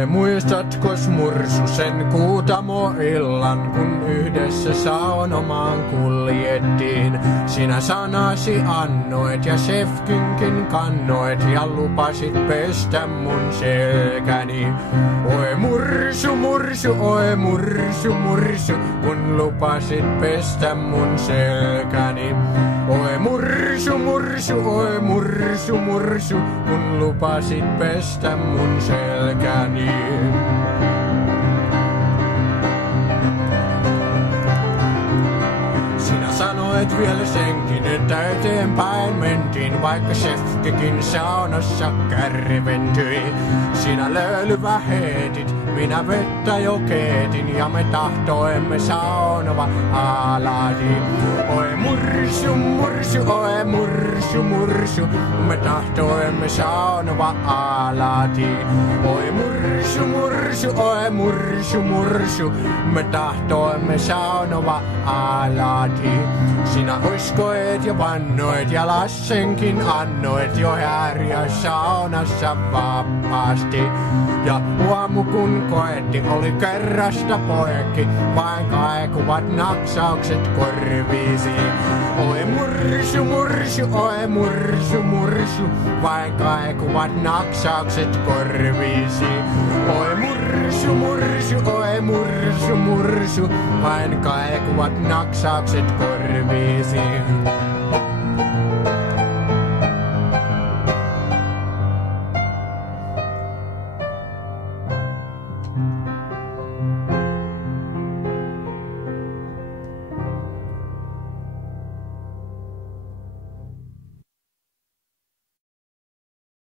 Oi muistatkos mursu sen kuutamoillan, kun yhdessä saunomaan kuljettiin. Sinä sanasi annoit ja chefkynkin kannoit ja lupasit pestä mun selkäni. Oi mursu, mursu, oi mursu, mursu, kun lupasit pestä mun selkäni. Oi mursu, mursu, oi mursu, mursu, kun lupasit pestä mun selkäni. Sinä sanoit vielä senkin, että eteenpäin mentiin, vaikka chefkikin saunassa kärventyi. Sinä löylyvä heitit, minä vettä jo keetin, ja me tahtoimme saunova alati. Oi mursu, mursu, oi mursu, mursu, me tahtoimme saunova alati. Oi mursu, mursu, oi mursu, mursu, me tahtoimme saunova alati. Sinä uskoit ja vannoit ja Lassenkin annoit jo hääriä saunassa vapaasti. Ja huomu kun koetti oli kerrasta poikki, vain kaikuvat naksaukset korviisi. Oi mursu, mursu, oi mursu, mursu, vain kaikuvat naksaukset korviisi. Oi mursu, mursu, oi mursu, mursu, vain kaikuvat naksaukset korviisi.